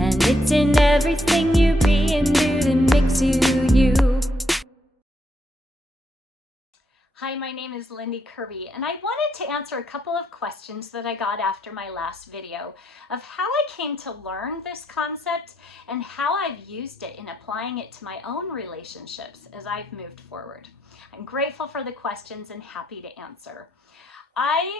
and it's in everything you be and do that makes you you. Hi, my name is Lindy Kerby, and I wanted to answer a couple of questions that I got after my last video of how I came to learn this concept and how I've used it in applying it to my own relationships as I've moved forward. I'm grateful for the questions and happy to answer. I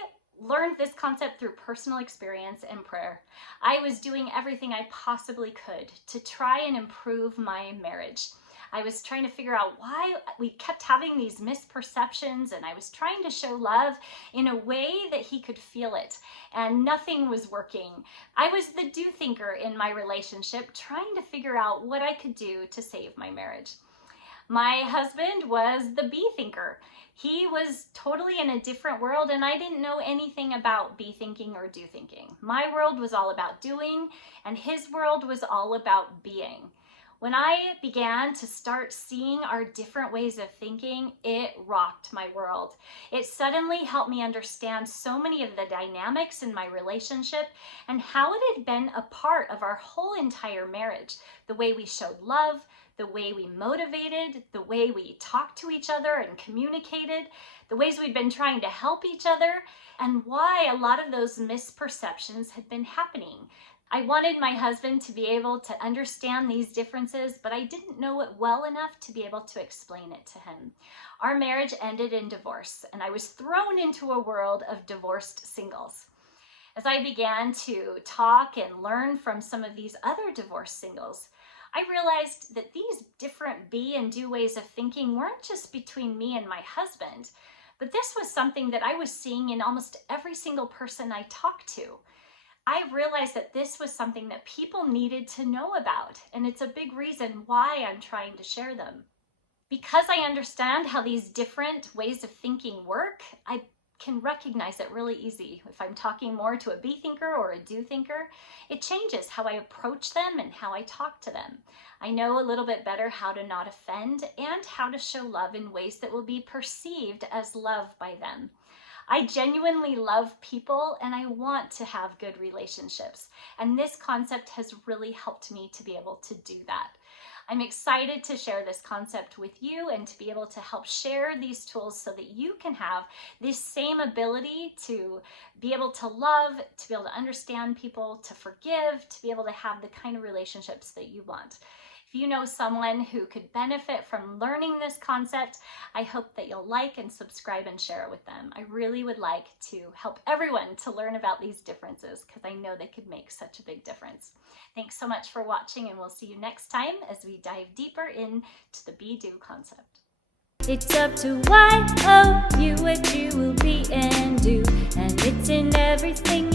learned this concept through personal experience and prayer. I was doing everything I possibly could to try and improve my marriage. I was trying to figure out why we kept having these misperceptions, and I was trying to show love in a way that he could feel it, and nothing was working. I was the do thinker in my relationship, trying to figure out what I could do to save my marriage. My husband was the be thinker. He was totally in a different world, and I didn't know anything about be thinking or do thinking. My world was all about doing, and his world was all about being. When I began to start seeing our different ways of thinking, it rocked my world. It suddenly helped me understand so many of the dynamics in my relationship and how it had been a part of our whole entire marriage. The way we showed love, the way we motivated, the way we talked to each other and communicated, the ways we'd been trying to help each other, and why a lot of those misperceptions had been happening. I wanted my husband to be able to understand these differences, but I didn't know it well enough to be able to explain it to him. Our marriage ended in divorce, and I was thrown into a world of divorced singles. As I began to talk and learn from some of these other divorced singles, I realized that these different be and do ways of thinking weren't just between me and my husband, but this was something that I was seeing in almost every single person I talked to. I realized that this was something that people needed to know about, and it's a big reason why I'm trying to share them. Because I understand how these different ways of thinking work, I can recognize it really easy. If I'm talking more to a be thinker or a do thinker, it changes how I approach them and how I talk to them. I know a little bit better how to not offend and how to show love in ways that will be perceived as love by them. I genuinely love people, and I want to have good relationships. And this concept has really helped me to be able to do that. I'm excited to share this concept with you and to be able to help share these tools so that you can have this same ability to be able to love, to be able to understand people, to forgive, to be able to have the kind of relationships that you want. If you know someone who could benefit from learning this concept, I hope that you'll like and subscribe and share it with them. I really would like to help everyone to learn about these differences because I know they could make such a big difference. Thanks so much for watching, and we'll see you next time as we dive deeper into the be-do concept. It's up to you what you will be and do, and it's in everything